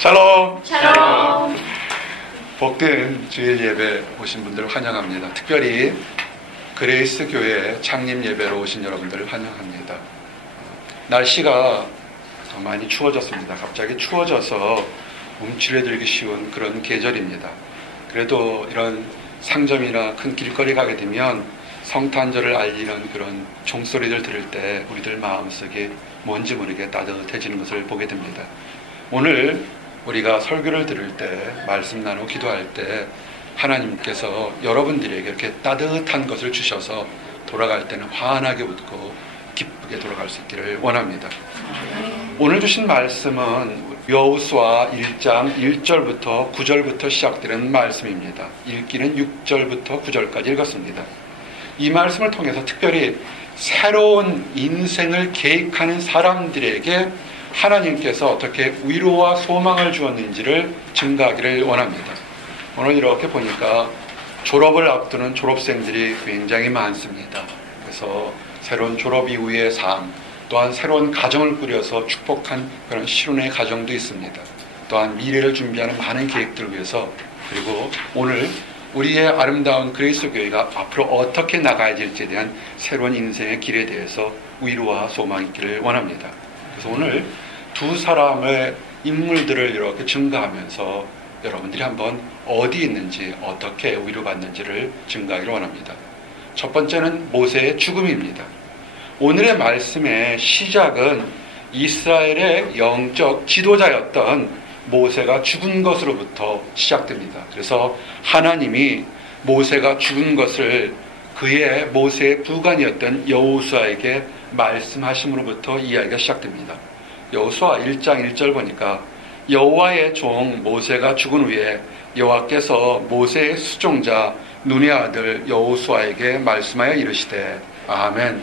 샬롬! 샬롬! 복된 주일 예배 오신 분들 환영합니다. 특별히 그레이스 교회 창립 예배로 오신 여러분들을 환영합니다. 날씨가 많이 추워졌습니다. 갑자기 추워져서 움츠려들기 쉬운 그런 계절입니다. 그래도 이런 상점이나 큰 길거리 가게 되면 성탄절을 알리는 그런 종소리를 들을 때 우리들 마음속에 뭔지 모르게 따뜻해지는 것을 보게 됩니다. 오늘 우리가 설교를 들을 때, 말씀 나누고 기도할 때 하나님께서 여러분들에게 이렇게 따뜻한 것을 주셔서 돌아갈 때는 환하게 웃고 기쁘게 돌아갈 수 있기를 원합니다. 오늘 주신 말씀은 여호수아 1장 1절부터 9절부터 시작되는 말씀입니다. 읽기는 6절부터 9절까지 읽었습니다. 이 말씀을 통해서 특별히 새로운 인생을 계획하는 사람들에게 하나님께서 어떻게 위로와 소망을 주었는지를 증가하기를 원합니다. 오늘 이렇게 보니까 졸업을 앞두는 졸업생들이 굉장히 많습니다. 그래서 새로운 졸업 이후의 삶, 또한 새로운 가정을 꾸려서 축복한 그런 신혼의 가정도 있습니다. 또한 미래를 준비하는 많은 계획들을 위해서, 그리고 오늘 우리의 아름다운 그리스도 교회가 앞으로 어떻게 나가야 될지에 대한 새로운 인생의 길에 대해서 위로와 소망이 있기를 원합니다. 그래서 오늘 두 사람의 인물들을 이렇게 증가하면서 여러분들이 한번 어디 있는지 어떻게 위로받는지를 증가하기를 원합니다. 첫 번째는 모세의 죽음입니다. 오늘의 말씀의 시작은 이스라엘의 영적 지도자였던 모세가 죽은 것으로부터 시작됩니다. 그래서 하나님이 모세가 죽은 것을 그의 모세의 부관이었던 여호수아에게 말씀하심으로부터 이야기가 시작됩니다. 여호수아 1장 1절 보니까 여호와의 종 모세가 죽은 후에 여호와께서 모세의 수종자 눈의 아들 여호수아에게 말씀하여 이르시되 아멘.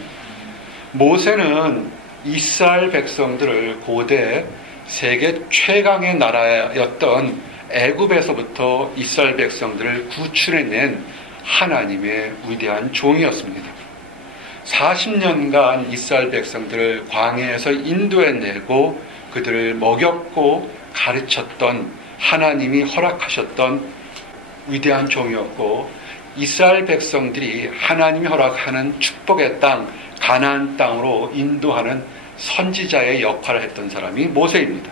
모세는 이스라엘 백성들을 고대 세계 최강의 나라였던 애굽에서부터 이스라엘 백성들을 구출해낸 하나님의 위대한 종이었습니다. 40년간 이스라엘 백성들을 광야에서 인도해내고 그들을 먹였고 가르쳤던 하나님이 허락하셨던 위대한 종이었고, 이스라엘 백성들이 하나님이 허락하는 축복의 땅 가나안 땅으로 인도하는 선지자의 역할을 했던 사람이 모세입니다.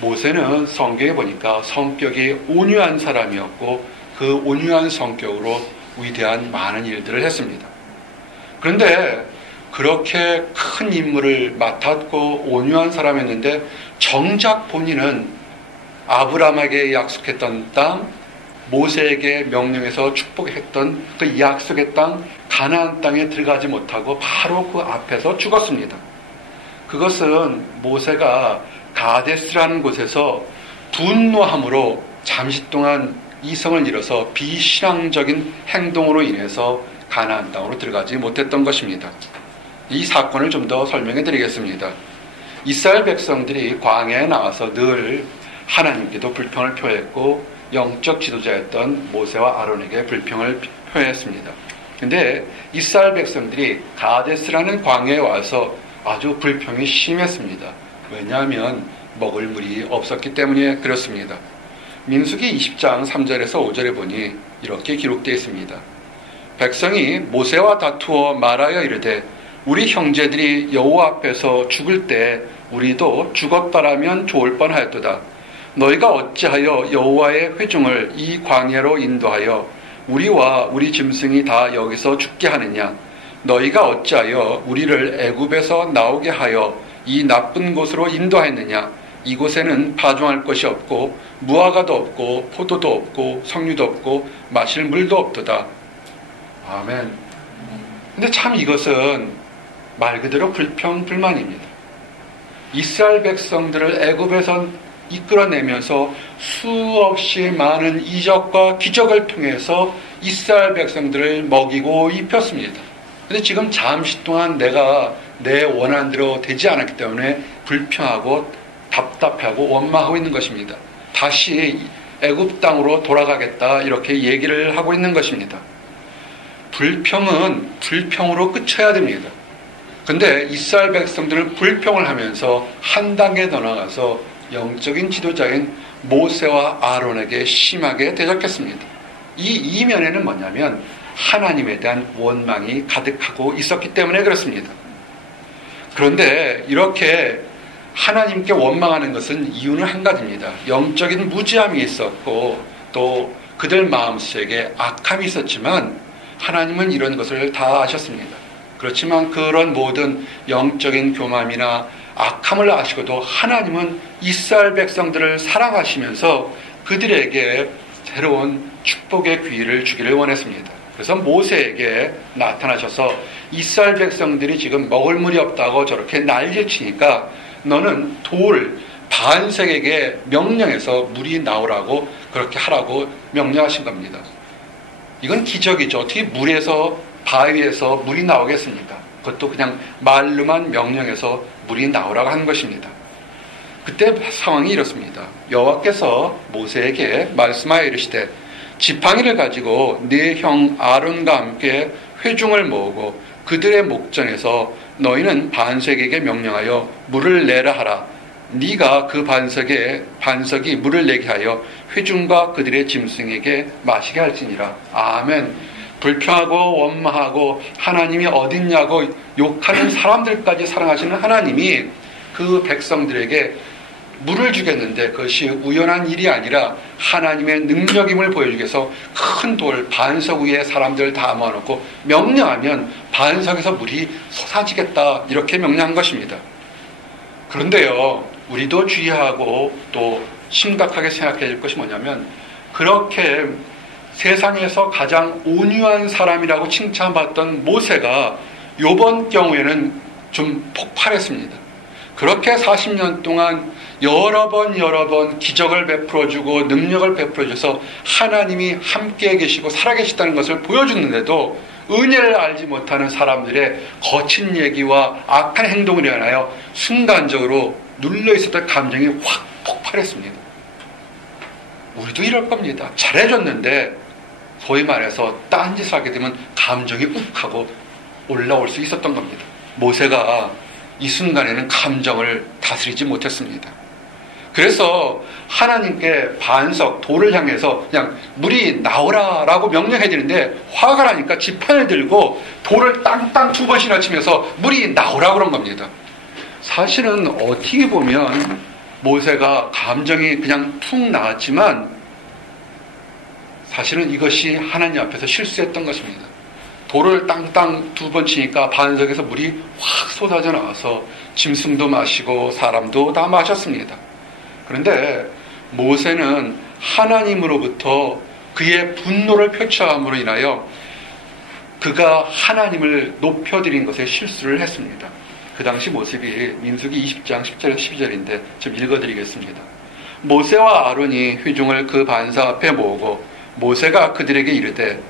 모세는 성경에 보니까 성격이 온유한 사람이었고 그 온유한 성격으로 위대한 많은 일들을 했습니다. 그런데 그렇게 큰 임무를 맡았고 온유한 사람이었는데 정작 본인은 아브라함에게 약속했던 땅, 모세에게 명령해서 축복했던 그 약속의 땅 가나안 땅에 들어가지 못하고 바로 그 앞에서 죽었습니다. 그것은 모세가 가데스라는 곳에서 분노함으로 잠시 동안 이성을 잃어서 비신앙적인 행동으로 인해서 가나안 땅으로 들어가지 못했던 것입니다. 이 사건을 좀 더 설명해 드리겠습니다. 이스라엘 백성들이 광야에 나와서 늘 하나님께도 불평을 표했고 영적 지도자였던 모세와 아론에게 불평을 표했습니다. 근데 이스라엘 백성들이 가데스라는 광야에 와서 아주 불평이 심했습니다. 왜냐하면 먹을 물이 없었기 때문에 그렇습니다. 민수기 20장 3절에서 5절에 보니 이렇게 기록되어 있습니다. 백성이 모세와 다투어 말하여 이르되 우리 형제들이 여호와 앞에서 죽을 때 우리도 죽었더라면 좋을 뻔하였도다. 너희가 어찌하여 여호와의 회중을 이 광야로 인도하여 우리와 우리 짐승이 다 여기서 죽게 하느냐? 너희가 어찌하여 우리를 애굽에서 나오게 하여 이 나쁜 곳으로 인도하였느냐? 이곳에는 파종할 것이 없고 무화과도 없고 포도도 없고 석류도 없고 마실 물도 없도다. 아멘. 근데 참 이것은 말 그대로 불평 불만입니다. 이스라엘 백성들을 애굽에서 이끌어내면서 수없이 많은 이적과 기적을 통해서 이스라엘 백성들을 먹이고 입혔습니다. 근데 지금 잠시 동안 내가 내 원한대로 되지 않았기 때문에 불평하고 답답하고 원망하고 있는 것입니다. 다시 애굽 땅으로 돌아가겠다 이렇게 얘기를 하고 있는 것입니다. 불평은 불평으로 그쳐야 됩니다. 근데 이스라엘 백성들은 불평을 하면서 한 단계 더 나가서 영적인 지도자인 모세와 아론에게 심하게 대적했습니다. 이 이면에는 뭐냐면 하나님에 대한 원망이 가득하고 있었기 때문에 그렇습니다. 그런데 이렇게 하나님께 원망하는 것은 이유는 한 가지입니다. 영적인 무지함이 있었고 또 그들 마음속에 악함이 있었지만 하나님은 이런 것을 다 아셨습니다. 그렇지만 그런 모든 영적인 교만이나 악함을 아시고도 하나님은 이스라엘 백성들을 사랑하시면서 그들에게 새로운 축복의 기회를 주기를 원했습니다. 그래서 모세에게 나타나셔서 이스라엘 백성들이 지금 먹을 물이 없다고 저렇게 난리치니까 너는 돌 반석에게 명령해서 물이 나오라고 그렇게 하라고 명령하신 겁니다. 이건 기적이죠. 어떻게 물에서 바위에서 물이 나오겠습니까? 그것도 그냥 말로만 명령해서 물이 나오라고 하는 것입니다. 그때 상황이 이렇습니다. 여호와께서 모세에게 말씀하여 이르시되 지팡이를 가지고 네 형 아론과 함께 회중을 모으고 그들의 목전에서 너희는 반석에게 명령하여 물을 내라 하라. 네가 그 반석이 물을 내게 하여 회중과 그들의 짐승에게 마시게 할지니라. 아멘. 불평하고 원망하고 하나님이 어딨냐고 욕하는 사람들까지 사랑하시는 하나님이 그 백성들에게 물을 주겠는데 그것이 우연한 일이 아니라 하나님의 능력임을 보여주기 위해서 큰 돌 반석 위에 사람들을 다 모아놓고 명령하면 반석에서 물이 솟아지겠다 이렇게 명령한 것입니다. 그런데요, 우리도 주의하고 또 심각하게 생각해야 될 것이 뭐냐면 그렇게 세상에서 가장 온유한 사람이라고 칭찬받던 모세가 이번 경우에는 좀 폭발했습니다. 그렇게 40년 동안 여러 번 기적을 베풀어주고 능력을 베풀어줘서 하나님이 함께 계시고 살아계시다는 것을 보여주는데도 은혜를 알지 못하는 사람들의 거친 얘기와 악한 행동을 인하여 순간적으로 눌려있었던 감정이 확 폭발했습니다. 우리도 이럴 겁니다. 잘해줬는데 소위 말해서 딴짓을 하게 되면 감정이 욱하고 올라올 수 있었던 겁니다. 모세가 이 순간에는 감정을 다스리지 못했습니다. 그래서 하나님께 반석, 돌을 향해서 그냥 물이 나오라라고 명령해야 되는데 화가 나니까 지팡이를 들고 돌을 땅땅 2번씩이나 치면서 물이 나오라고 그런 겁니다. 사실은 어떻게 보면 모세가 감정이 그냥 툭 나왔지만 사실은 이것이 하나님 앞에서 실수했던 것입니다. 돌을 땅땅 2번 치니까 반석에서 물이 확 쏟아져 나와서 짐승도 마시고 사람도 다 마셨습니다. 그런데 모세는 하나님으로부터 그의 분노를 표출함으로 인하여 그가 하나님을 높여드린 것에 실수를 했습니다. 그 당시 모습이 민수기 20장 10절 12절인데 좀 읽어드리겠습니다. 모세와 아론이 회중을 그 반석 앞에 모으고 모세가 그들에게 이르되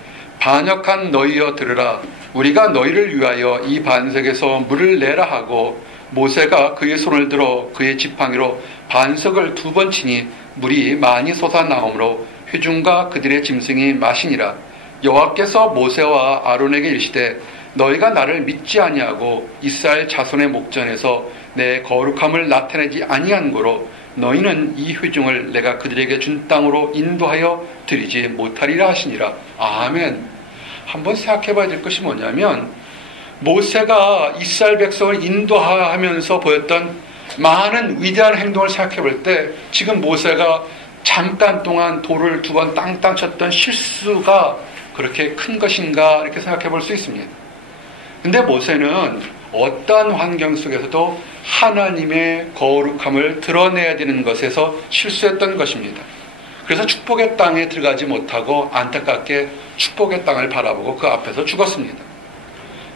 반역한 너희여 들으라. 우리가 너희를 위하여 이 반석에서 물을 내라 하고 모세가 그의 손을 들어 그의 지팡이로 반석을 2번 치니 물이 많이 솟아나오므로 회중과 그들의 짐승이 마시니라. 여호와께서 모세와 아론에게 이르시되 너희가 나를 믿지 아니하고 이스라엘 자손의 목전에서 내 거룩함을 나타내지 아니한 고로 너희는 이 회중을 내가 그들에게 준 땅으로 인도하여 드리지 못하리라 하시니라. 아멘. 한번 생각해 봐야 될 것이 뭐냐면 모세가 이스라엘 백성을 인도하면서 보였던 많은 위대한 행동을 생각해 볼 때 지금 모세가 잠깐 동안 돌을 2번 땅땅 쳤던 실수가 그렇게 큰 것인가 이렇게 생각해 볼 수 있습니다. 근데 모세는 어떠한 환경 속에서도 하나님의 거룩함을 드러내야 되는 것에서 실수했던 것입니다. 그래서 축복의 땅에 들어가지 못하고 안타깝게 축복의 땅을 바라보고 그 앞에서 죽었습니다.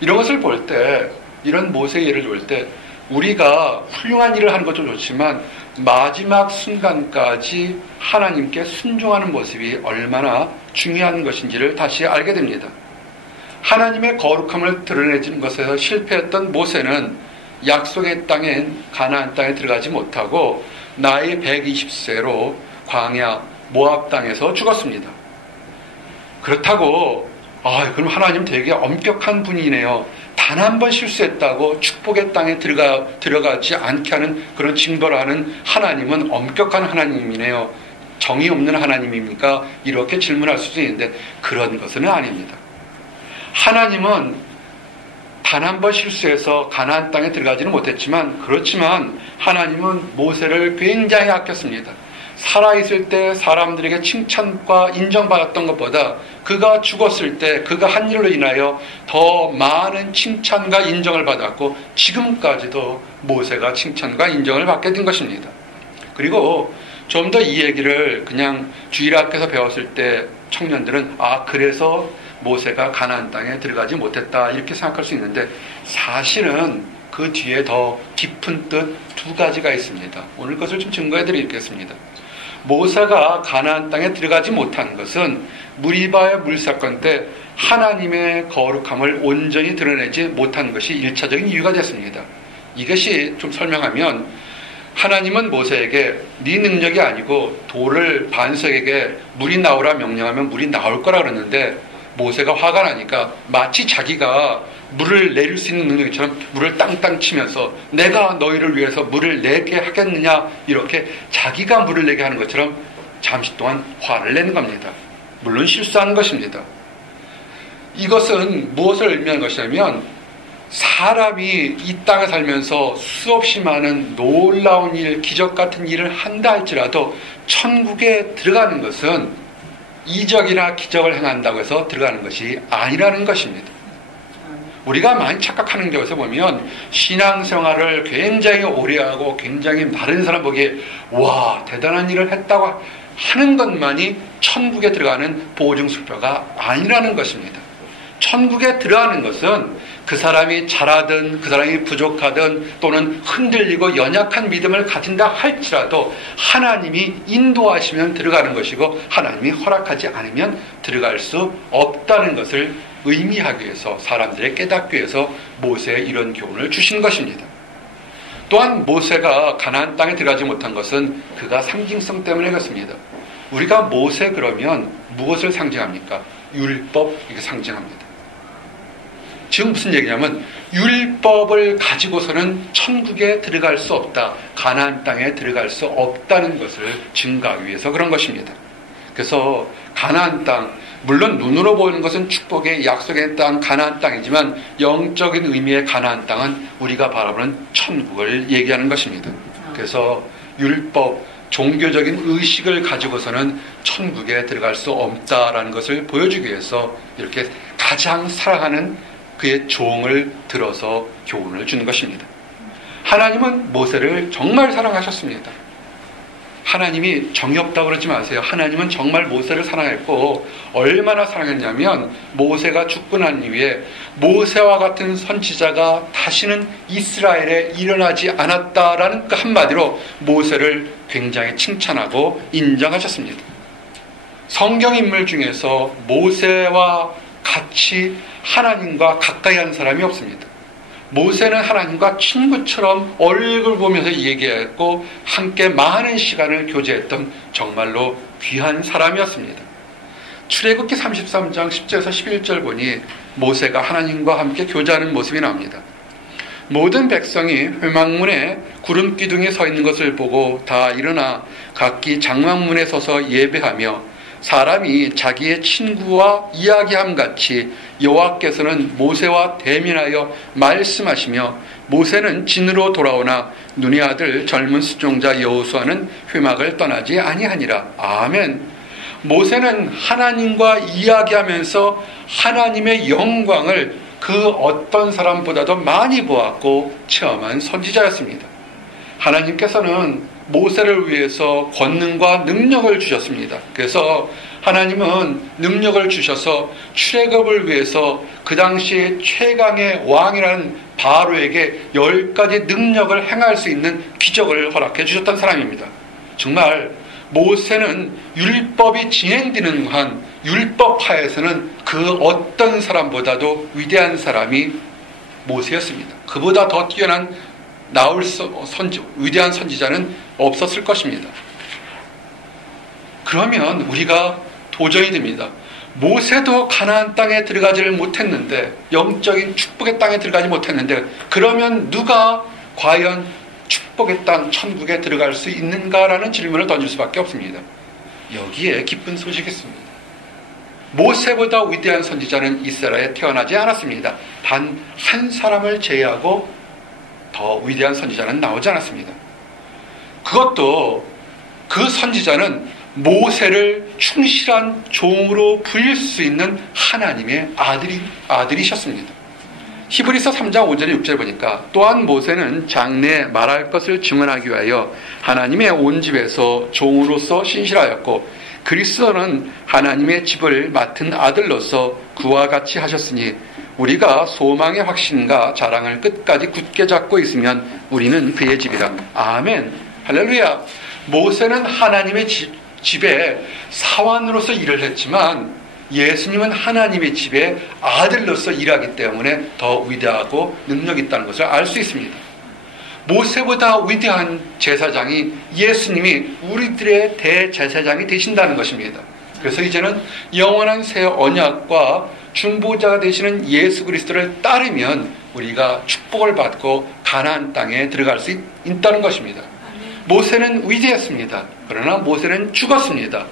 이런 것을 볼 때, 이런 모세의 예를 볼 때 우리가 훌륭한 일을 하는 것도 좋지만 마지막 순간까지 하나님께 순종하는 모습이 얼마나 중요한 것인지를 다시 알게 됩니다. 하나님의 거룩함을 드러내는 것에서 실패했던 모세는 약속의 땅인 가나안 땅에 들어가지 못하고 나이 120세로 광야 모압 땅에서 죽었습니다. 그렇다고 그럼 하나님 되게 엄격한 분이네요. 단 한 번 실수했다고 축복의 땅에 들어가지 않게 하는 그런 징벌을 하는 하나님은 엄격한 하나님이네요. 정의 없는 하나님입니까? 이렇게 질문할 수도 있는데 그런 것은 아닙니다. 하나님은 단 한 번 실수해서 가나안 땅에 들어가지는 못했지만, 그렇지만 하나님은 모세를 굉장히 아꼈습니다. 살아있을 때 사람들에게 칭찬과 인정받았던 것보다 그가 죽었을 때 그가 한 일로 인하여 더 많은 칭찬과 인정을 받았고, 지금까지도 모세가 칭찬과 인정을 받게 된 것입니다. 그리고 좀 더 이 얘기를 그냥 주일학교에서 배웠을 때 청년들은 그래서 모세가 가나안 땅에 들어가지 못했다 이렇게 생각할 수 있는데, 사실은 그 뒤에 더 깊은 뜻 두 가지가 있습니다. 오늘 그것을 좀 증거해 드리겠습니다. 모세가 가나안 땅에 들어가지 못한 것은 무리바의 물사건 때 하나님의 거룩함을 온전히 드러내지 못한 것이 1차적인 이유가 됐습니다. 이것이 좀 설명하면, 하나님은 모세에게 네 능력이 아니고 돌을 반석에게 물이 나오라 명령하면 물이 나올 거라 그랬는데, 모세가 화가 나니까 마치 자기가 물을 내릴 수 있는 능력처럼 물을 땅땅 치면서 내가 너희를 위해서 물을 내게 하겠느냐, 이렇게 자기가 물을 내게 하는 것처럼 잠시 동안 화를 내는 겁니다. 물론 실수하는 것입니다. 이것은 무엇을 의미하는 것이냐면, 사람이 이 땅에 살면서 수없이 많은 놀라운 일, 기적 같은 일을 한다 할지라도 천국에 들어가는 것은 이적이나 기적을 행한다고 해서 들어가는 것이 아니라는 것입니다. 우리가 많이 착각하는 것에 보면 신앙생활을 굉장히 오래 하고 굉장히 마른 사람 보기에 와 대단한 일을 했다고 하는 것만이 천국에 들어가는 보증수표가 아니라는 것입니다. 천국에 들어가는 것은 그 사람이 잘하든 그 사람이 부족하든 또는 흔들리고 연약한 믿음을 가진다 할지라도 하나님이 인도하시면 들어가는 것이고, 하나님이 허락하지 않으면 들어갈 수 없다는 것을 의미하기 위해서, 사람들의 깨닫기 위해서 모세에 이런 교훈을 주신 것입니다. 또한 모세가 가나안 땅에 들어가지 못한 것은 그가 상징성 때문에 그렇습니다. 우리가 모세 그러면 무엇을 상징합니까? 율법, 이게 상징합니다. 지금 무슨 얘기냐면, 율법을 가지고서는 천국에 들어갈 수 없다, 가나안 땅에 들어갈 수 없다는 것을 증거하기 위해서 그런 것입니다. 그래서 가나안 땅, 물론 눈으로 보이는 것은 축복의 약속의 땅 가나안 땅이지만 영적인 의미의 가나안 땅은 우리가 바라보는 천국을 얘기하는 것입니다. 그래서 율법, 종교적인 의식을 가지고서는 천국에 들어갈 수 없다라는 것을 보여주기 위해서 이렇게 가장 사랑하는 그의 종을 들어서 교훈을 주는 것입니다. 하나님은 모세를 정말 사랑하셨습니다. 하나님이 정이 없다고 그러지 마세요. 하나님은 정말 모세를 사랑했고, 얼마나 사랑했냐면 모세가 죽고 난 이후에 모세와 같은 선지자가 다시는 이스라엘에 일어나지 않았다라는 그 한마디로 모세를 굉장히 칭찬하고 인정하셨습니다. 성경 인물 중에서 모세와 같이 하나님과 가까이 한 사람이 없습니다. 모세는 하나님과 친구처럼 얼굴 보면서 얘기했고 함께 많은 시간을 교제했던 정말로 귀한 사람이었습니다. 출애굽기 33장 10절에서 11절 보니 모세가 하나님과 함께 교제하는 모습이 나옵니다. 모든 백성이 회막문에 구름 기둥이 서 있는 것을 보고 다 일어나 각기 장막문에 서서 예배하며, 사람이 자기의 친구와 이야기함같이 여호와께서는 모세와 대면하여 말씀하시며, 모세는 진으로 돌아오나 눈의 아들 젊은 수종자 여호수아는 회막을 떠나지 아니하니라. 아멘. 모세는 하나님과 이야기하면서 하나님의 영광을 그 어떤 사람보다도 많이 보았고 체험한 선지자였습니다. 하나님께서는 모세를 위해서 권능과 능력을 주셨습니다. 그래서 하나님은 능력을 주셔서 출애굽을 위해서 그 당시에 최강의 왕이라는 바로에게 10가지 능력을 행할 수 있는 기적을 허락해 주셨던 사람입니다. 정말 모세는 율법이 진행되는 한 율법하에서는 그 어떤 사람보다도 위대한 사람이 모세였습니다. 그보다 더 뛰어난 위대한 선지자는 없었을 것입니다. 그러면 우리가 도전이 됩니다. 모세도 가나안 땅에 들어가지를 못했는데, 영적인 축복의 땅에 들어가지 못했는데, 그러면 누가 과연 축복의 땅 천국에 들어갈 수 있는가라는 질문을 던질 수밖에 없습니다. 여기에 기쁜 소식이 있습니다. 모세보다 위대한 선지자는 이스라엘에 태어나지 않았습니다. 단 한 사람을 제외하고 더 위대한 선지자는 나오지 않았습니다. 그것도 그 선지자는 모세를 충실한 종으로 부릴 수 있는 하나님의 아들이셨습니다. 히브리서 3장 5절 6절 보니까, 또한 모세는 장래에 말할 것을 증언하기 위하여 하나님의 온 집에서 종으로서 신실하였고, 그리스도는 하나님의 집을 맡은 아들로서 그와 같이 하셨으니, 우리가 소망의 확신과 자랑을 끝까지 굳게 잡고 있으면 우리는 그의 집이라. 아멘. 할렐루야. 모세는 하나님의 집에 사원으로서 일을 했지만, 예수님은 하나님의 집에 아들로서 일하기 때문에 더 위대하고 능력 있다는 것을 알 수 있습니다. 모세보다 위대한 제사장이 예수님이 우리들의 대제사장이 되신다는 것입니다. 그래서 이제는 영원한 새 언약과 중보자가 되시는 예수 그리스도를 따르면 우리가 축복을 받고 가나안 땅에 들어갈 수 있다는 것입니다. 모세는 위대했습니다. 그러나 모세는 죽었습니다.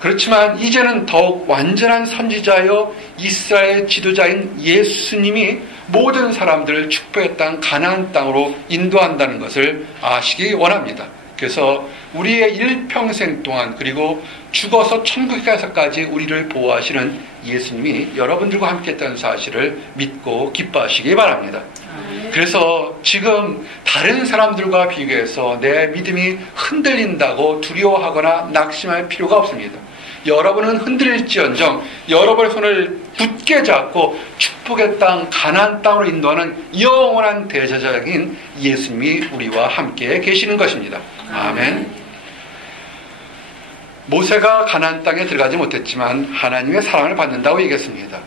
그렇지만 이제는 더욱 완전한 선지자여 이스라엘 지도자인 예수님이 모든 사람들을 축복의 땅 가나안 땅으로 인도한다는 것을 아시기 원합니다. 그래서 우리의 일평생 동안, 그리고 죽어서 천국에 가서까지 우리를 보호하시는 예수님이 여러분들과 함께 했다는 사실을 믿고 기뻐하시기 바랍니다. 그래서 지금 다른 사람들과 비교해서 내 믿음이 흔들린다고 두려워하거나 낙심할 필요가 없습니다. 여러분은 흔들릴지언정 여러분의 손을 굳게 잡고 축복의 땅 가나안 땅으로 인도하는 영원한 대제사장인 예수님이 우리와 함께 계시는 것입니다. 아멘. 모세가 가나안 땅에 들어가지 못했지만 하나님의 사랑을 받는다고 얘기했습니다.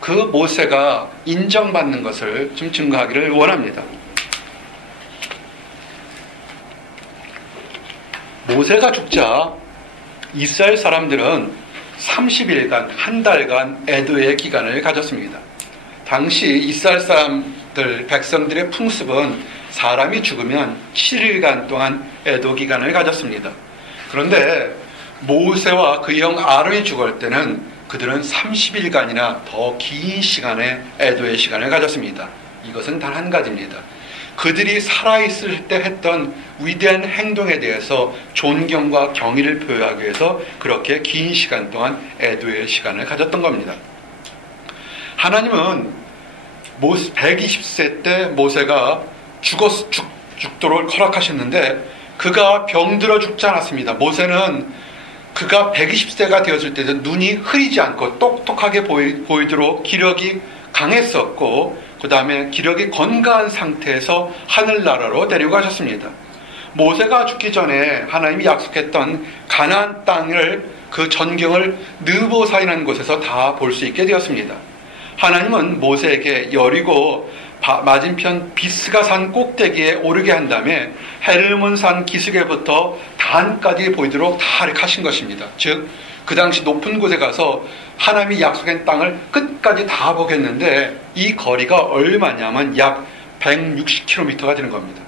그 모세가 인정받는 것을 좀 증거하기를 원합니다. 모세가 죽자 이스라엘 사람들은 30일간, 한 달간 애도의 기간을 가졌습니다. 당시 이스라엘 사람들, 백성들의 풍습은 사람이 죽으면 7일간 동안 애도 기간을 가졌습니다. 그런데 모세와 그 형 아론이 죽을 때는 그들은 30일간이나 더 긴 시간의 애도의 시간을 가졌습니다. 이것은 단 한 가지입니다. 그들이 살아있을 때 했던 위대한 행동에 대해서 존경과 경의를 표하기 위해서 그렇게 긴 시간 동안 애도의 시간을 가졌던 겁니다. 하나님은 120세 때 모세가 죽도록 허락하셨는데 그가 병들어 죽지 않았습니다. 모세는 그가 120세가 되었을 때는 눈이 흐리지 않고 똑똑하게 보이도록 기력이 강했었고, 그 다음에 기력이 건강한 상태에서 하늘나라로 데려가셨습니다. 모세가 죽기 전에 하나님이 약속했던 가나안 땅을, 그 전경을 느보산이라는 곳에서 다 볼 수 있게 되었습니다. 하나님은 모세에게 여리고 맞은편 비스가산 꼭대기에 오르게 한 다음에 헤르몬산 기슭에부터 단까지 보이도록 다 하신 것입니다. 즉 그 당시 높은 곳에 가서 하나님이 약속한 땅을 끝까지 다 보겠는데 이 거리가 얼마냐면 약 160km가 되는 겁니다.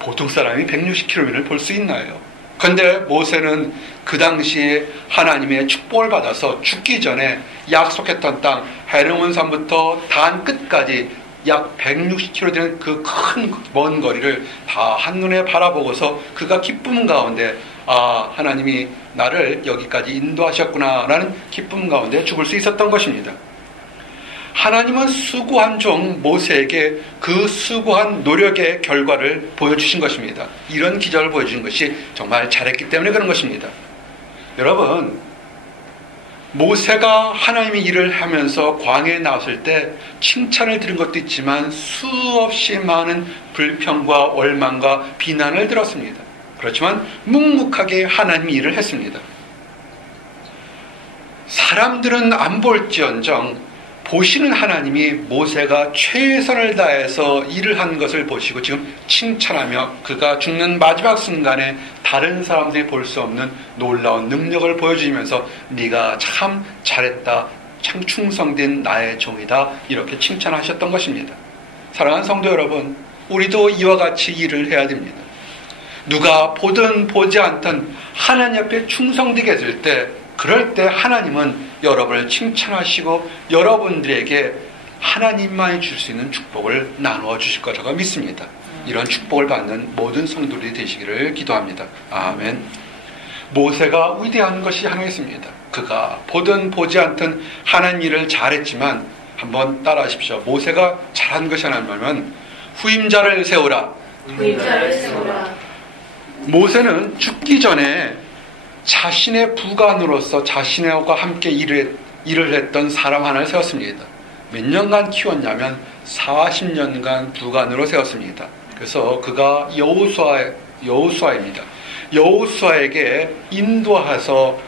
보통 사람이 160km를 볼 수 있나요? 그런데 모세는 그 당시에 하나님의 축복을 받아서 죽기 전에 약속했던 땅 헤르몬산부터 단 끝까지 약 160km 되는 그 큰 먼 거리를 다 한눈에 바라보고서 그가 기쁨 가운데 하나님이 나를 여기까지 인도하셨구나 라는 기쁨 가운데 죽을 수 있었던 것입니다. 하나님은 수고한 종 모세에게 그 수고한 노력의 결과를 보여주신 것입니다. 이런 기적을 보여주신 것이 정말 잘했기 때문에 그런 것입니다. 여러분, 모세가 하나님의 일을 하면서 광야에 나왔을 때 칭찬을 들은 것도 있지만 수없이 많은 불평과 원망과 비난을 들었습니다. 그렇지만 묵묵하게 하나님의 일을 했습니다. 사람들은 안 볼지언정 보시는 하나님이 모세가 최선을 다해서 일을 한 것을 보시고 지금 칭찬하며 그가 죽는 마지막 순간에 다른 사람들이 볼 수 없는 놀라운 능력을 보여주면서 네가 참 잘했다, 참 충성된 나의 종이다, 이렇게 칭찬하셨던 것입니다. 사랑하는 성도 여러분, 우리도 이와 같이 일을 해야 됩니다. 누가 보든 보지 않든 하나님 앞에 충성되게 될 때, 그럴 때 하나님은 여러분을 칭찬하시고 여러분들에게 하나님만이 줄 수 있는 축복을 나누어 주실 거라고 믿습니다. 이런 축복을 받는 모든 성도들이 되시기를 기도합니다. 아멘. 모세가 위대한 것이 하나 있습니다. 그가 보든 보지 않든 하나님 일을 잘했지만, 한번 따라하십시오. 모세가 잘한 것이 하나 있냐면 후임자를 세우라. 후임자를 세우라. 모세는 죽기 전에 자신의 부관으로서 자신과 함께 일을 했던 사람 하나를 세웠습니다. 몇 년간 키웠냐면 40년간 부관으로 세웠습니다. 그래서 그가 여호수아입니다. 여호수아에게 인도해서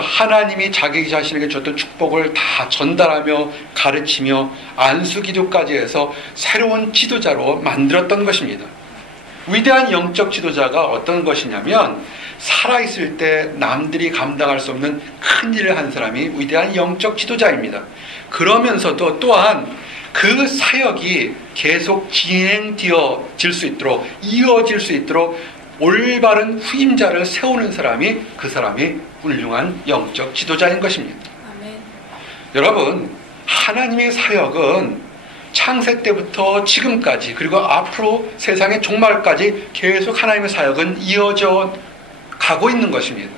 하나님이 자기 자신에게 줬던 축복을 다 전달하며 가르치며 안수기도까지 해서 새로운 지도자로 만들었던 것입니다. 위대한 영적 지도자가 어떤 것이냐면, 살아있을 때 남들이 감당할 수 없는 큰 일을 한 사람이 위대한 영적 지도자입니다. 그러면서도 또한 그 사역이 계속 진행되어질 수 있도록, 이어질 수 있도록 올바른 후임자를 세우는 사람이, 그 사람이 훌륭한 영적 지도자인 것입니다. 아멘. 여러분, 하나님의 사역은 창세 때부터 지금까지, 그리고 앞으로 세상의 종말까지 계속 하나님의 사역은 이어져 가고 있는 것입니다.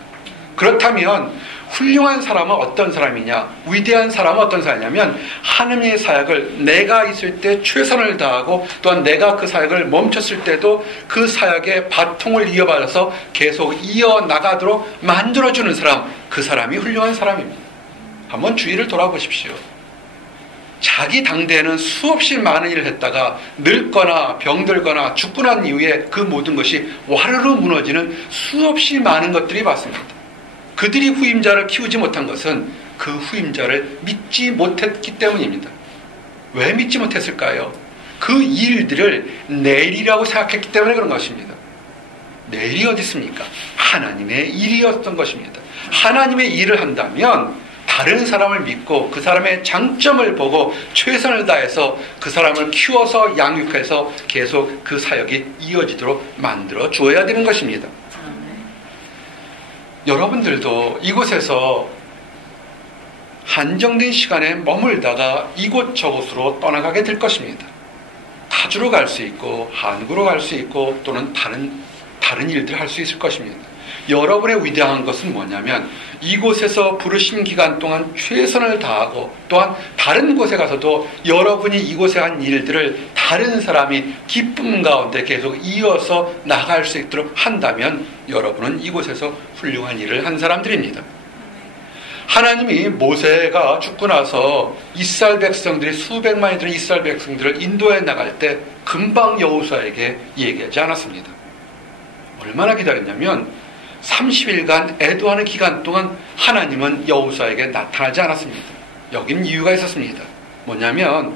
그렇다면 훌륭한 사람은 어떤 사람이냐, 위대한 사람은 어떤 사람이냐면, 하나님의 사역을 내가 있을 때 최선을 다하고, 또한 내가 그 사역을 멈췄을 때도 그 사역의 바통을 이어받아서 계속 이어나가도록 만들어주는 사람, 그 사람이 훌륭한 사람입니다. 한번 주위를 돌아보십시오. 자기 당대에는 수없이 많은 일을 했다가 늙거나 병들거나 죽고 난 이후에 그 모든 것이 와르르 무너지는 수없이 많은 것들이 봤습니다. 그들이 후임자를 키우지 못한 것은 그 후임자를 믿지 못했기 때문입니다. 왜 믿지 못했을까요? 그 일들을 내일이라고 생각했기 때문에 그런 것입니다. 내일이 어디 있습니까? 하나님의 일이었던 것입니다. 하나님의 일을 한다면 다른 사람을 믿고 그 사람의 장점을 보고 최선을 다해서 그 사람을 키워서 양육해서 계속 그 사역이 이어지도록 만들어 주어야 되는 것입니다. 여러분들도 이곳에서 한정된 시간에 머물다가 이곳저곳으로 떠나가게 될 것입니다. 타주로 갈 수 있고 한국으로 갈 수 있고 또는 다른 일들을 할 수 있을 것입니다. 여러분의 위대한 것은 뭐냐면, 이곳에서 부르신 기간 동안 최선을 다하고, 또한 다른 곳에 가서도 여러분이 이곳에 한 일들을 다른 사람이 기쁨 가운데 계속 이어서 나갈 수 있도록 한다면 여러분은 이곳에서 훌륭한 일을 한 사람들입니다. 하나님이 모세가 죽고 나서 이스라엘 백성들이, 수백만이 되는 이스라엘 백성들을 인도해 나갈 때 금방 여호수아에게 얘기하지 않았습니다. 얼마나 기다렸냐면 30일간 애도하는 기간 동안 하나님은 여호수아에게 나타나지 않았습니다. 여긴 이유가 있었습니다. 뭐냐면,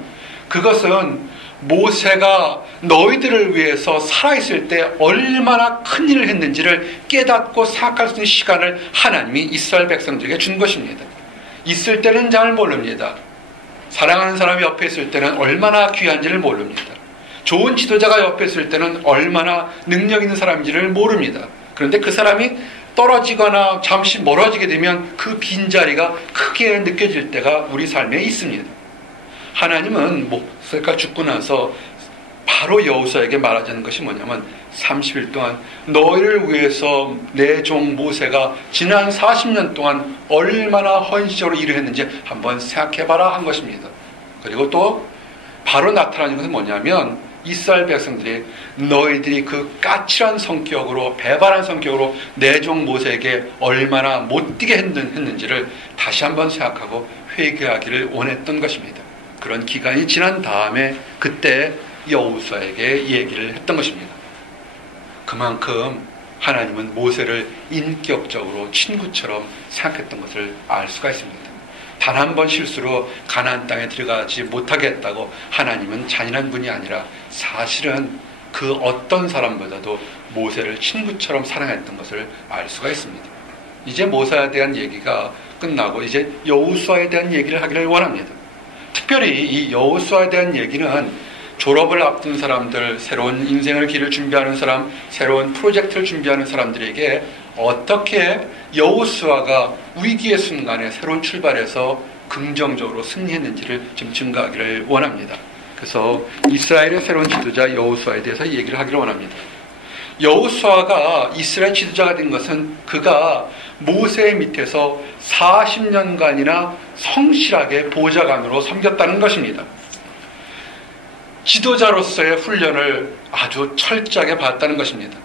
그것은 모세가 너희들을 위해서 살아있을 때 얼마나 큰 일을 했는지를 깨닫고 생각할 수 있는 시간을 하나님이 이스라엘 백성들에게 준 것입니다. 있을 때는 잘 모릅니다. 사랑하는 사람이 옆에 있을 때는 얼마나 귀한지를 모릅니다. 좋은 지도자가 옆에 있을 때는 얼마나 능력 있는 사람인지를 모릅니다. 그런데 그 사람이 떨어지거나 잠시 멀어지게 되면 그 빈자리가 크게 느껴질 때가 우리 삶에 있습니다. 하나님은 모세가 죽고 나서 바로 여호수아에게 말하자는 것이 뭐냐면, 30일 동안 너희를 위해서 내 종 모세가 지난 40년 동안 얼마나 헌신적으로 일을 했는지 한번 생각해봐라 한 것입니다. 그리고 또 바로 나타나는 것은 뭐냐면, 이스라엘 백성들이 너희들이 그 까칠한 성격으로, 배반한 성격으로 내 종 모세에게 얼마나 못되게 했는지를 다시 한번 생각하고 회개하기를 원했던 것입니다. 그런 기간이 지난 다음에 그때 여호수아에게 얘기를 했던 것입니다. 그만큼 하나님은 모세를 인격적으로 친구처럼 생각했던 것을 알 수가 있습니다. 단 한 번 실수로 가나안 땅에 들어가지 못하게 했다고 하나님은 잔인한 분이 아니라 사실은 그 어떤 사람보다도 모세를 친구처럼 사랑했던 것을 알 수가 있습니다. 이제 모세에 대한 얘기가 끝나고 이제 여호수아에 대한 얘기를 하기를 원합니다. 특별히 이 여호수아에 대한 얘기는 졸업을 앞둔 사람들, 새로운 인생을 길을 준비하는 사람, 새로운 프로젝트를 준비하는 사람들에게 어떻게 여호수아가 위기의 순간에 새로운 출발해서 긍정적으로 승리했는지를 좀 증거하기를 원합니다. 그래서 이스라엘의 새로운 지도자 여호수아에 대해서 얘기를 하기를 원합니다. 여호수아가 이스라엘 지도자가 된 것은 그가 모세의 밑에서 40년간이나 성실하게 보좌관으로 섬겼다는 것입니다. 지도자로서의 훈련을 아주 철저하게 받았다는 것입니다.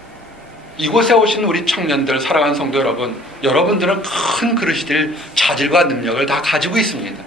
이곳에 오신 우리 청년들, 사랑하는 성도 여러분, 여러분들은 큰 그릇이 될 자질과 능력을 다 가지고 있습니다.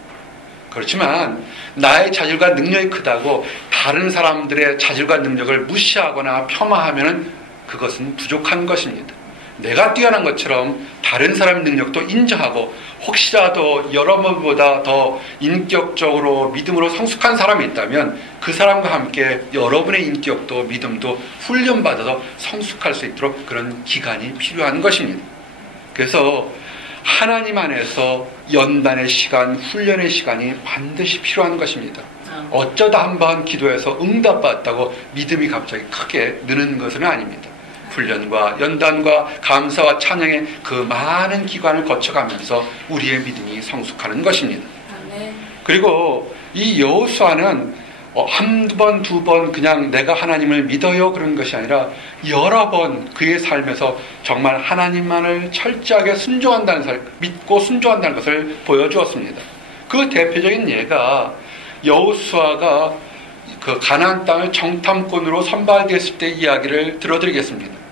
그렇지만 나의 자질과 능력이 크다고 다른 사람들의 자질과 능력을 무시하거나 폄하하면 그것은 부족한 것입니다. 내가 뛰어난 것처럼 다른 사람의 능력도 인정하고 혹시라도 여러분보다 더 인격적으로 믿음으로 성숙한 사람이 있다면 그 사람과 함께 여러분의 인격도 믿음도 훈련받아서 성숙할 수 있도록 그런 기간이 필요한 것입니다. 그래서 하나님 안에서 연단의 시간, 훈련의 시간이 반드시 필요한 것입니다. 어쩌다 한번 기도해서 응답받았다고 믿음이 갑자기 크게 느는 것은 아닙니다. 훈련과 연단과 감사와 찬양의 그 많은 기간을 거쳐가면서 우리의 믿음이 성숙하는 것입니다. 그리고 이 여호수아는 한두 번, 두 번 그냥 내가 하나님을 믿어요 그런 것이 아니라 여러 번 그의 삶에서 정말 하나님만을 철저하게 순종한다는 삶, 믿고 순종한다는 것을 보여주었습니다. 그 대표적인 예가 여호수아가 그 가나안 땅을 정탐꾼으로 선발됐을 때 이야기를 들어드리겠습니다.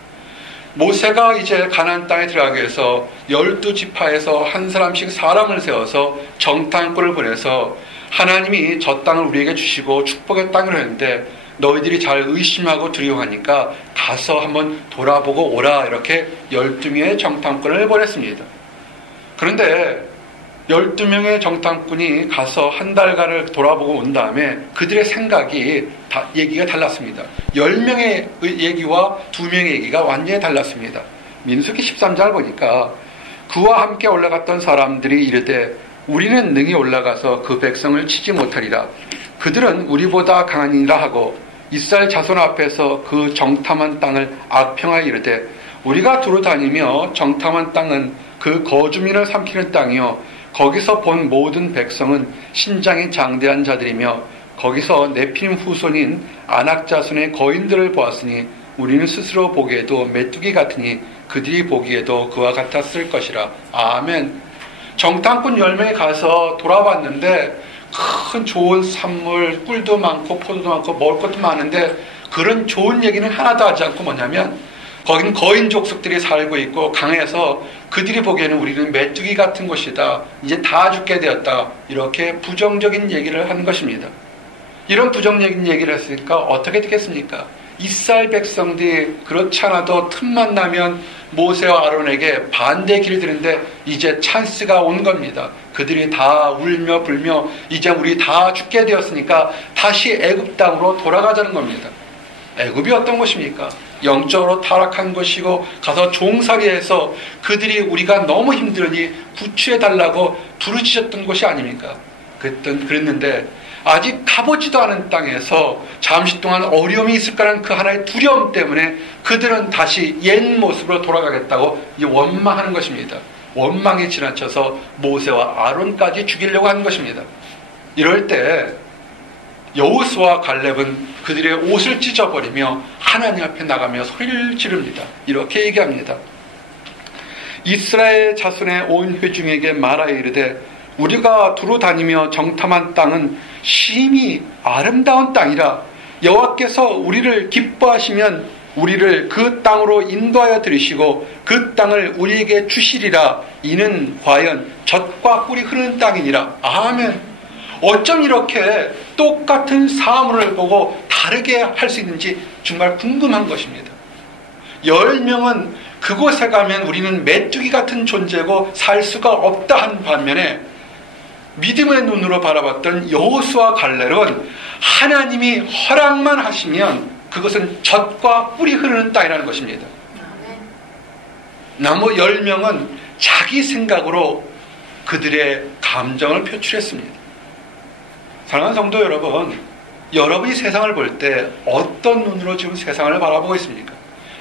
모세가 이제 가나안 땅에 들어가기 위해서 12지파에서 한 사람씩 사람을 세워서 정탐꾼을 보내서 하나님이 저 땅을 우리에게 주시고 축복의 땅을 했는데 너희들이 잘 의심하고 두려워하니까 가서 한번 돌아보고 오라 이렇게 12명의 정탐꾼을 보냈습니다. 그런데 12명의 정탐꾼이 가서 한 달간을 돌아보고 온 다음에 그들의 생각이 얘기가 달랐습니다. 10명의 얘기와 2명의 얘기가 완전히 달랐습니다. 민수기 13장을 보니까 그와 함께 올라갔던 사람들이 이르되 우리는 능히 올라가서 그 백성을 치지 못하리라. 그들은 우리보다 강하니라 하고 이스라엘 자손 앞에서 그 정탐한 땅을 악평하여 이르되 우리가 두루 다니며 정탐한 땅은 그 거주민을 삼키는 땅이요 거기서 본 모든 백성은 신장이 장대한 자들이며 거기서 네피림 후손인 아낙 자손의 거인들을 보았으니 우리는 스스로 보기에도 메뚜기 같으니 그들이 보기에도 그와 같았을 것이라. 아멘. 정탐꾼 10명이 가서 돌아봤는데 큰 좋은 산물, 꿀도 많고 포도도 많고 먹을 것도 많은데 그런 좋은 얘기는 하나도 하지 않고 뭐냐면 거기는 거인 족속들이 살고 있고 강해서 그들이 보기에는 우리는 메뚜기 같은 곳이다. 이제 다 죽게 되었다. 이렇게 부정적인 얘기를 하는 것입니다. 이런 부정적인 얘기를 했으니까 어떻게 되겠습니까? 이스라엘 백성들이 그렇지 않아도 틈만 나면 모세와 아론에게 반대 길을 드는데 이제 찬스가 온 겁니다. 그들이 다 울며 불며 이제 우리 다 죽게 되었으니까 다시 애굽 땅으로 돌아가자는 겁니다. 애굽이 어떤 곳입니까? 영적으로 타락한 것이고 가서 종살이해서 그들이 우리가 너무 힘들으니 구출해달라고 부르짖었던 곳이 아닙니까? 그랬는데 아직 가보지도 않은 땅에서 잠시 동안 어려움이 있을 거라는 그 하나의 두려움 때문에 그들은 다시 옛 모습으로 돌아가겠다고 원망하는 것입니다. 원망에 지나쳐서 모세와 아론까지 죽이려고 하는 것입니다. 이럴 때 여호수아와 갈렙은 그들의 옷을 찢어버리며 하나님 앞에 나가며 소리를 지릅니다. 이렇게 얘기합니다. 이스라엘 자손의 온 회중에게 말하여 이르되 우리가 두루 다니며 정탐한 땅은 심히 아름다운 땅이라. 여호와께서 우리를 기뻐하시면 우리를 그 땅으로 인도하여 들이시고 그 땅을 우리에게 주시리라. 이는 과연 젖과 꿀이 흐르는 땅이니라. 아멘. 어쩜 이렇게 똑같은 사물을 보고 다르게 할 수 있는지 정말 궁금한 것입니다. 10명은 그곳에 가면 우리는 메뚜기 같은 존재고 살 수가 없다 한 반면에 믿음의 눈으로 바라봤던 여호수아 갈렙은 하나님이 허락만 하시면 그것은 젖과 꿀이 흐르는 땅이라는 것입니다. 나머 10명은 자기 생각으로 그들의 감정을 표출했습니다. 사랑하는 성도 여러분, 여러분이 세상을 볼 때 어떤 눈으로 지금 세상을 바라보고 있습니까?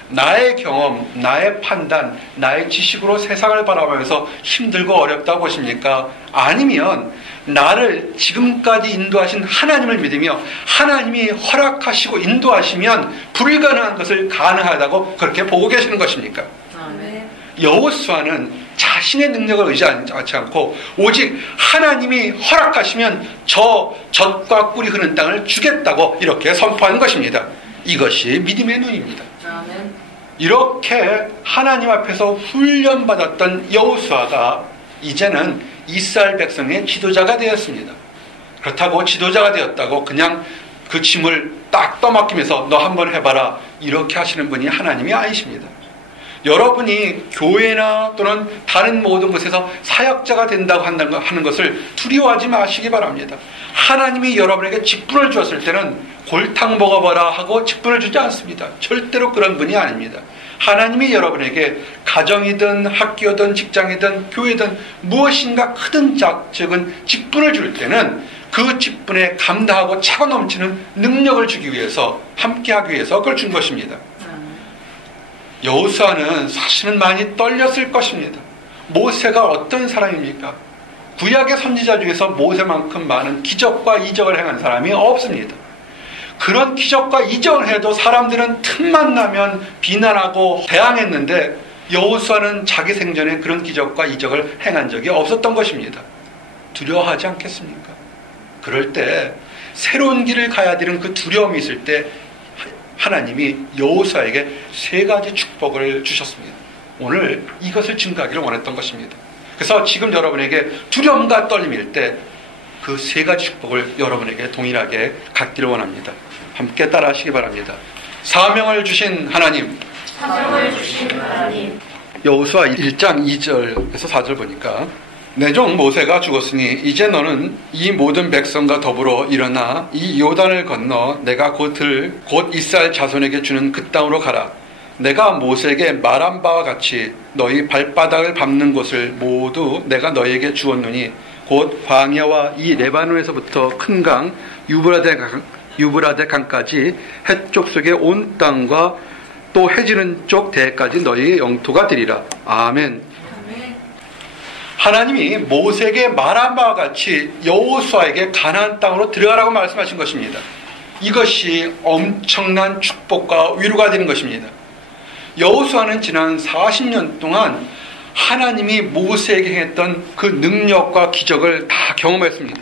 나의 경험, 나의 판단, 나의 지식으로 세상을 바라보면서 힘들고 어렵다고 보십니까? 아니면 나를 지금까지 인도하신 하나님을 믿으며 하나님이 허락하시고 인도하시면 불가능한 것을 가능하다고 그렇게 보고 계시는 것입니까? 아멘. 여호수아는 자신의 능력을 의지하지 않고 오직 하나님이 허락하시면 저 젖과 꿀이 흐르는 땅을 주겠다고 이렇게 선포하는 것입니다. 이것이 믿음의 눈입니다. 아멘. 이렇게 하나님 앞에서 훈련받았던 여호수아가 이제는 이스라엘 백성의 지도자가 되었습니다. 그렇다고 지도자가 되었다고 그냥 그 짐을 딱 떠맡기면서 너 한번 해봐라 이렇게 하시는 분이 하나님이 아니십니다. 여러분이 교회나 또는 다른 모든 곳에서 사역자가 된다고 하는 것을 두려워하지 마시기 바랍니다. 하나님이 여러분에게 직분을 주었을 때는 골탕 먹어봐라 하고 직분을 주지 않습니다. 절대로 그런 분이 아닙니다. 하나님이 여러분에게 가정이든 학교든 직장이든 교회든 무엇인가 크든 작은 직분을 줄 때는 그 직분에 감당하고 차고 넘치는 능력을 주기 위해서 함께하기 위해서 그걸 준 것입니다. 여호수아는 사실은 많이 떨렸을 것입니다. 모세가 어떤 사람입니까? 구약의 선지자 중에서 모세만큼 많은 기적과 이적을 행한 사람이 없습니다. 그런 기적과 이적을 해도 사람들은 틈만 나면 비난하고 대항했는데 여호수아는 자기 생전에 그런 기적과 이적을 행한 적이 없었던 것입니다. 두려워하지 않겠습니까? 그럴 때 새로운 길을 가야 되는 그 두려움이 있을 때 하나님이 여호수아에게 3가지 축복을 주셨습니다. 오늘 이것을 증거하기를 원했던 것입니다. 그래서 지금 여러분에게 두려움과 떨림일 때 그 3가지 축복을 여러분에게 동일하게 갖기를 원합니다. 함께 따라 하시기 바랍니다. 사명을 주신 하나님, 사명을 주신 하나님. 여호수아 1장 2절에서 4절 보니까 내 종 모세가 죽었으니 이제 너는 이 모든 백성과 더불어 일어나 이 요단을 건너 내가 곧 이스라엘 자손에게 주는 그 땅으로 가라. 내가 모세에게 말한 바와 같이 너희 발바닥을 밟는 곳을 모두 내가 너희에게 주었노니 곧 광야와 이 레바논에서부터 큰 강 유브라데 강까지 해쪽 속의 온 땅과 또 해지는 쪽 대까지 너희의 영토가 되리라. 아멘. 하나님이 모세에게 말한 바와 같이 여호수아에게 가나안 땅으로 들어가라고 말씀하신 것입니다. 이것이 엄청난 축복과 위로가 되는 것입니다. 여호수아는 지난 40년 동안 하나님이 모세에게 했던 그 능력과 기적을 다 경험했습니다.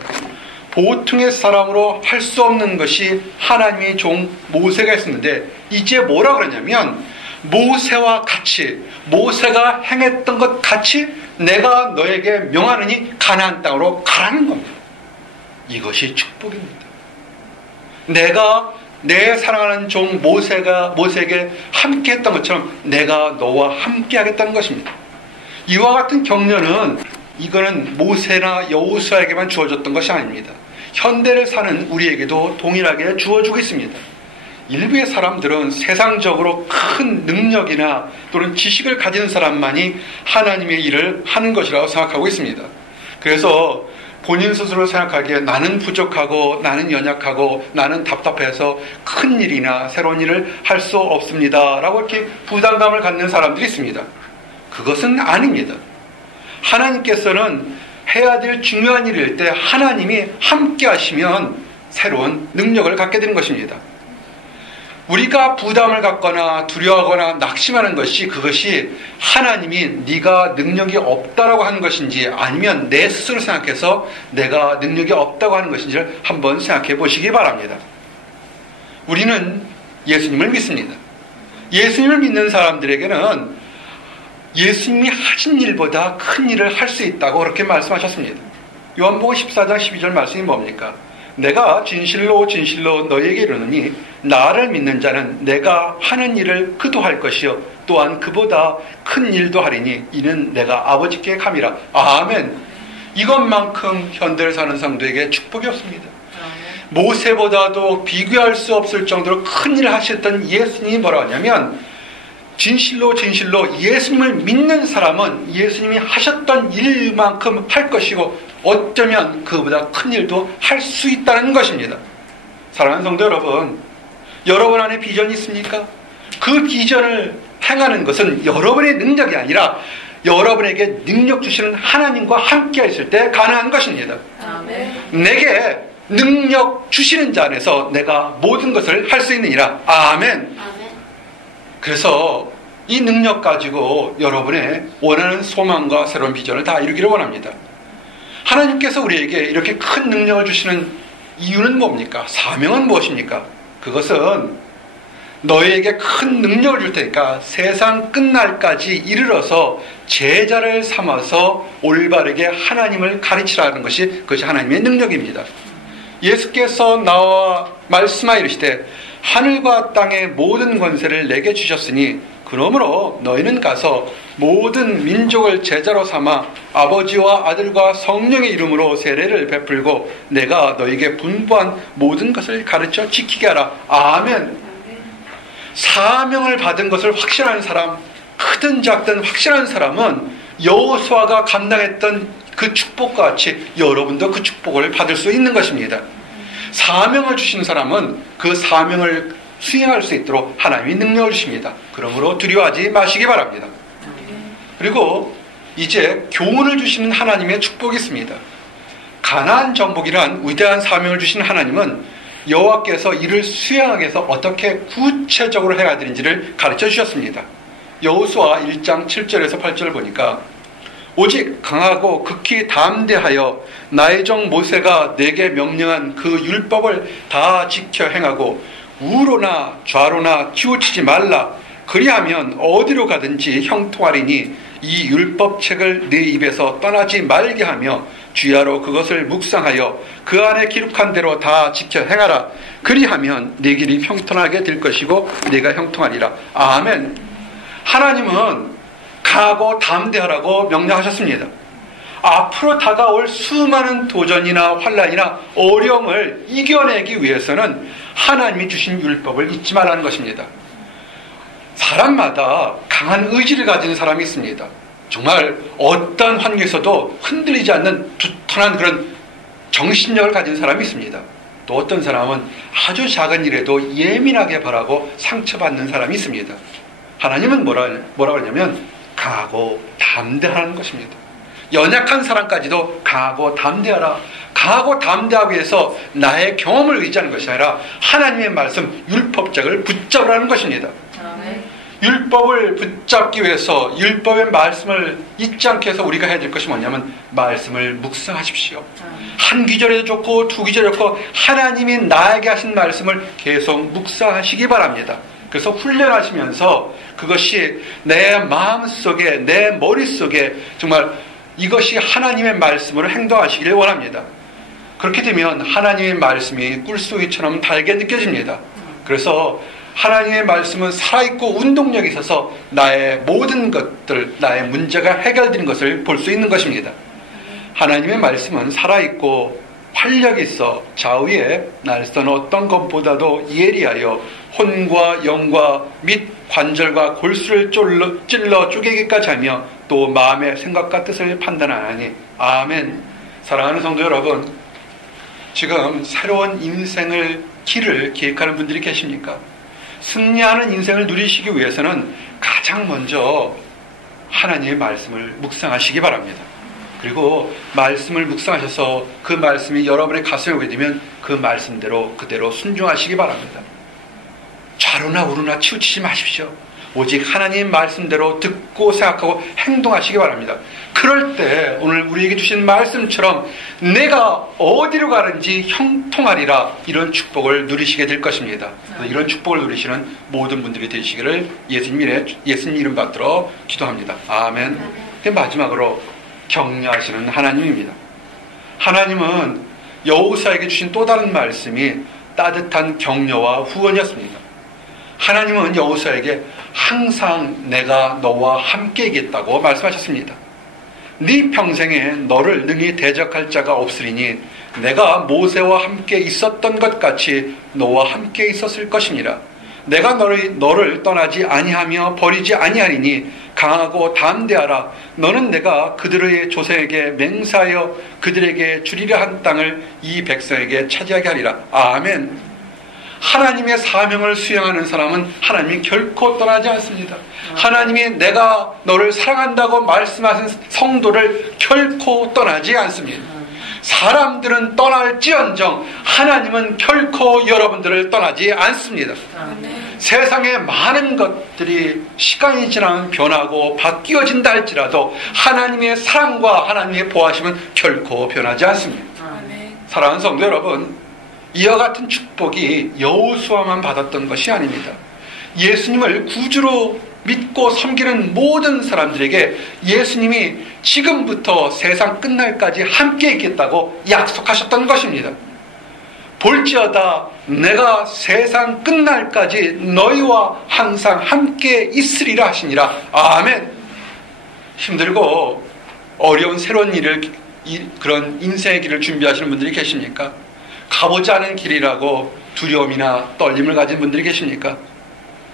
보통의 사람으로 할 수 없는 것이 하나님의 종 모세가 했었는데 이제 뭐라 그러냐면 모세와 같이 모세가 행했던 것 같이 내가 너에게 명하느니 가나안 땅으로 가라는 겁니다. 이것이 축복입니다. 내가 내 사랑하는 종 모세에게 함께 했던 것처럼 내가 너와 함께 하겠다는 것입니다. 이와 같은 격려는 이거는 모세나 여호수아에게만 주어졌던 것이 아닙니다. 현대를 사는 우리에게도 동일하게 주어주고 있습니다. 일부의 사람들은 세상적으로 큰 능력이나 또는 지식을 가진 사람만이 하나님의 일을 하는 것이라고 생각하고 있습니다. 그래서 본인 스스로 생각하기에 나는 부족하고 나는 연약하고 나는 답답해서 큰 일이나 새로운 일을 할 수 없습니다 라고 이렇게 부담감을 갖는 사람들이 있습니다. 그것은 아닙니다. 하나님께서는 해야 될 중요한 일일 때 하나님이 함께 하시면 새로운 능력을 갖게 되는 것입니다. 우리가 부담을 갖거나 두려워하거나 낙심하는 것이 그것이 하나님이 네가 능력이 없다라고 하는 것인지 아니면 내 스스로 생각해서 내가 능력이 없다고 하는 것인지를 한번 생각해 보시기 바랍니다. 우리는 예수님을 믿습니다. 예수님을 믿는 사람들에게는 예수님이 하신 일보다 큰 일을 할 수 있다고 그렇게 말씀하셨습니다. 요한복음 14장 12절 말씀이 뭡니까? 내가 진실로 진실로 너희에게 이르노니 나를 믿는 자는 내가 하는 일을 그도 할 것이요 또한 그보다 큰 일도 하리니 이는 내가 아버지께 감이라. 아멘. 이것만큼 현대를 사는 성도에게 축복이 없습니다. 모세보다도 비교할 수 없을 정도로 큰 일을 하셨던 예수님이 뭐라고 하냐면 진실로 예수님을 믿는 사람은 예수님이 하셨던 일만큼 할 것이고 어쩌면 그보다 큰 일도 할 수 있다는 것입니다. 사랑하는 성도 여러분, 여러분 안에 비전이 있습니까? 그 비전을 행하는 것은 여러분의 능력이 아니라 여러분에게 능력 주시는 하나님과 함께 있을 때 가능한 것입니다. 아멘. 내게 능력 주시는 자 안에서 내가 모든 것을 할 수 있느니라. 아멘. 그래서 이 능력 가지고 여러분의 원하는 소망과 새로운 비전을 다 이루기를 원합니다. 하나님께서 우리에게 이렇게 큰 능력을 주시는 이유는 뭡니까? 사명은 무엇입니까? 그것은 너희에게 큰 능력을 줄 테니까 세상 끝날까지 이르러서 제자를 삼아서 올바르게 하나님을 가르치라는 것이 그것이 하나님의 능력입니다. 예수께서 나와 말씀하여 이르시되 하늘과 땅의 모든 권세를 내게 주셨으니 그러므로 너희는 가서 모든 민족을 제자로 삼아 아버지와 아들과 성령의 이름으로 세례를 베풀고 내가 너희에게 분부한 모든 것을 가르쳐 지키게 하라. 아멘. 사명을 받은 것을 확신하는 사람, 크든 작든 확신하는 사람은 여호수아가 감당했던 그 축복과 같이 여러분도 그 축복을 받을 수 있는 것입니다. 사명을 주신 사람은 그 사명을 수행할 수 있도록 하나님이 능력을 주십니다. 그러므로 두려워하지 마시기 바랍니다. 그리고 이제 교훈을 주시는 하나님의 축복이 있습니다. 가나안 정복이란 위대한 사명을 주신 하나님은 여호와께서 이를 수행하기 위해서 어떻게 구체적으로 해야 되는지를 가르쳐 주셨습니다. 여호수아 1장 7절에서 8절을 보니까 오직 강하고 극히 담대하여 나의 종 모세가 내게 명령한 그 율법을 다 지켜 행하고 우로나 좌로나 치우치지 말라. 그리하면 어디로 가든지 형통하리니 이 율법책을 네 입에서 떠나지 말게 하며 주야로 그것을 묵상하여 그 안에 기록한 대로 다 지켜 행하라. 그리하면 네 길이 형통하게 될 것이고 네가 형통하리라. 아멘. 하나님은 강하고 담대하라고 명령하셨습니다. 앞으로 다가올 수많은 도전이나 환난이나 어려움을 이겨내기 위해서는 하나님이 주신 율법을 잊지 말라는 것입니다. 사람마다 강한 의지를 가진 사람이 있습니다. 정말 어떤 환경에서도 흔들리지 않는 두터운 그런 정신력을 가진 사람이 있습니다. 또 어떤 사람은 아주 작은 일에도 예민하게 바라고 상처받는 사람이 있습니다. 하나님은 뭐라고 하냐면 강하고 담대하라는 것입니다. 연약한 사람까지도 강하고 담대하라. 강하고 담대하기 위해서 나의 경험을 의지하는 것이 아니라 하나님의 말씀, 율법책을 붙잡으라는 것입니다. 아멘. 율법을 붙잡기 위해서 율법의 말씀을 잊지 않게 해서 우리가 해야 될 것이 뭐냐면 말씀을 묵상하십시오. 한 기절에도 좋고 두 기절에도 좋고 하나님이 나에게 하신 말씀을 계속 묵상하시기 바랍니다. 그래서 훈련하시면서 그것이 내 마음속에 내 머릿속에 정말 이것이 하나님의 말씀으로 행동하시기를 원합니다. 그렇게 되면 하나님의 말씀이 꿀송이처럼 달게 느껴집니다. 그래서 하나님의 말씀은 살아있고 운동력이 있어서 나의 모든 것들, 나의 문제가 해결되는 것을 볼 수 있는 것입니다. 하나님의 말씀은 살아있고 활력이 있어 좌우에 날선 어떤 것보다도 예리하여 혼과 영과 및 관절과 골수를 찔러 쪼개기까지 하며 또 마음의 생각과 뜻을 판단하나니. 아멘. 사랑하는 성도 여러분, 지금 새로운 인생을 길을 계획하는 분들이 계십니까? 승리하는 인생을 누리시기 위해서는 가장 먼저 하나님의 말씀을 묵상하시기 바랍니다. 그리고 말씀을 묵상하셔서 그 말씀이 여러분의 가슴에 오게 되면 그 말씀대로 그대로 순종하시기 바랍니다. 좌로나 우로나 치우치지 마십시오. 오직 하나님 말씀대로 듣고 생각하고 행동하시기 바랍니다. 그럴 때 오늘 우리에게 주신 말씀처럼 내가 어디로 가는지 형통하리라, 이런 축복을 누리시게 될 것입니다. 이런 축복을 누리시는 모든 분들이 되시기를 예수님 이름 받들어 기도합니다. 아멘. 마지막으로 격려하시는 하나님입니다. 하나님은 여호수아에게 주신 또 다른 말씀이 따뜻한 격려와 후원이었습니다. 하나님은 여호수아에게 항상 내가 너와 함께 있겠다고 말씀하셨습니다. 네 평생에 너를 능히 대적할 자가 없으리니 내가 모세와 함께 있었던 것 같이 너와 함께 있었을 것이니라. 내가 너를 떠나지 아니하며 버리지 아니하리니 강하고 담대하라. 너는 내가 그들의 조상에게 맹세하여 그들에게 주리라 한 땅을 이 백성에게 차지하게 하리라. 아멘. 하나님의 사명을 수행하는 사람은 하나님이 결코 떠나지 않습니다. 하나님이 내가 너를 사랑한다고 말씀하신 성도를 결코 떠나지 않습니다. 사람들은 떠날지언정 하나님은 결코 여러분들을 떠나지 않습니다. 세상의 많은 것들이 시간이 지나면 변하고 바뀌어진다 할지라도 하나님의 사랑과 하나님의 보호하심은 결코 변하지 않습니다. 사랑하는 성도 여러분, 이와 같은 축복이 여호수아만 받았던 것이 아닙니다. 예수님을 구주로 믿고 섬기는 모든 사람들에게 예수님이 지금부터 세상 끝날까지 함께 있겠다고 약속하셨던 것입니다. 볼지어다 내가 세상 끝날까지 너희와 항상 함께 있으리라 하시니라. 아멘. 힘들고 어려운 새로운 일을, 그런 인생의 길을 준비하시는 분들이 계십니까? 가보지 않은 길이라고 두려움이나 떨림을 가진 분들이 계십니까?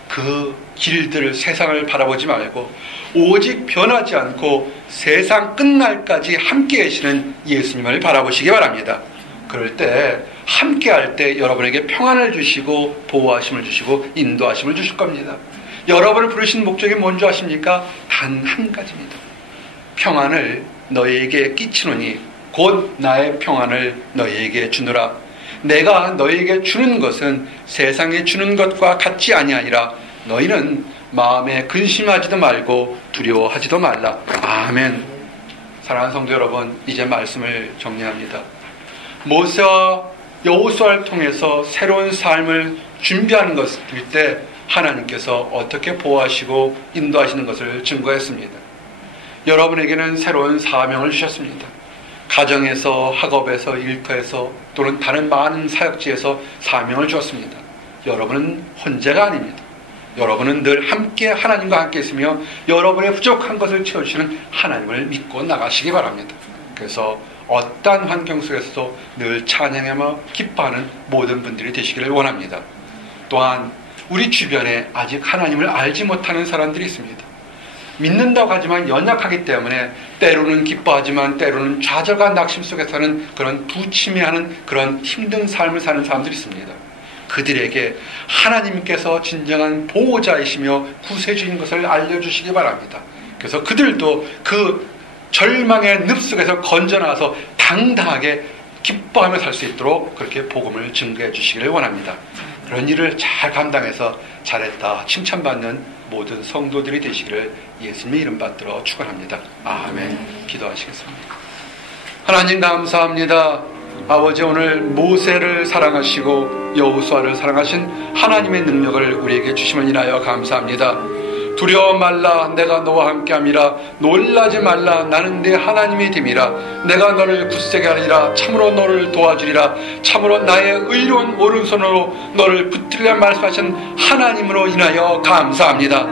그 길들, 세상을 바라보지 말고 오직 변하지 않고 세상 끝날까지 함께 계시는 예수님을 바라보시기 바랍니다. 그럴 때 함께 할 때 여러분에게 평안을 주시고 보호하심을 주시고 인도하심을 주실 겁니다. 여러분을 부르신 목적이 뭔지 아십니까? 단 한 가지입니다. 평안을 너희에게 끼치노니 곧 나의 평안을 너희에게 주노라. 내가 너희에게 주는 것은 세상에 주는 것과 같지 아니하니라. 너희는 마음에 근심하지도 말고 두려워하지도 말라. 아멘. 사랑하는 성도 여러분, 이제 말씀을 정리합니다. 모세와 여호수아를 통해서 새로운 삶을 준비하는 것일 때 하나님께서 어떻게 보호하시고 인도하시는 것을 증거했습니다. 여러분에게는 새로운 사명을 주셨습니다. 가정에서, 학업에서, 일터에서 또는 다른 많은 사역지에서 사명을 주었습니다. 여러분은 혼자가 아닙니다. 여러분은 늘 함께 하나님과 함께 있으며 여러분의 부족한 것을 채워주시는 하나님을 믿고 나가시기 바랍니다. 그래서 어떠한 환경 속에서도 늘 찬양하며 기뻐하는 모든 분들이 되시기를 원합니다. 또한 우리 주변에 아직 하나님을 알지 못하는 사람들이 있습니다. 믿는다고 하지만 연약하기 때문에 때로는 기뻐하지만 때로는 좌절과 낙심 속에 사는 그런 부침해하는 그런 힘든 삶을 사는 사람들이 있습니다. 그들에게 하나님께서 진정한 보호자이시며 구세주인 것을 알려주시기 바랍니다. 그래서 그들도 그 절망의 늪 속에서 건져나와서 당당하게 기뻐하며 살 수 있도록 그렇게 복음을 증거해 주시기를 원합니다. 그런 일을 잘 감당해서 잘했다 칭찬받는 모든 성도들이 되시기를 예수님의 이름 받들어 축원합니다. 아멘. 기도하시겠습니다. 하나님 감사합니다. 아버지, 오늘 모세를 사랑하시고 여호수아를 사랑하신 하나님의 능력을 우리에게 주심을 인하여 감사합니다. 두려워 말라, 내가 너와 함께함이라. 놀라지 말라, 나는 네 하나님이 됨이라. 내가 너를 굳세게 하리라. 참으로 너를 도와주리라. 참으로 나의 의로운 오른손으로 너를 붙들려 말씀하신 하나님으로 인하여 감사합니다.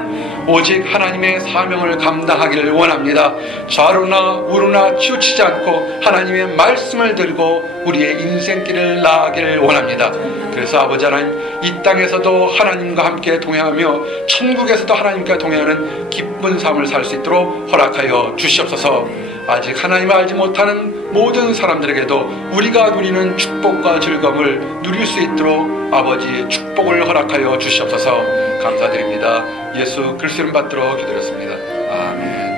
오직 하나님의 사명을 감당하기를 원합니다. 좌로나 우로나 치우치지 않고 하나님의 말씀을 들고 우리의 인생길을 나아가기를 원합니다. 그래서 아버지 하나님, 이 땅에서도 하나님과 함께 동행하며 천국에서도 하나님과 동행하는 기쁜 삶을 살 수 있도록 허락하여 주시옵소서. 아직 하나님을 알지 못하는 모든 사람들에게도 우리가 누리는 축복과 즐거움을 누릴 수 있도록 아버지의 축복을 허락하여 주시옵소서. 감사드립니다. 예수 그리스도 이름 받들어 기도했습니다. 아멘.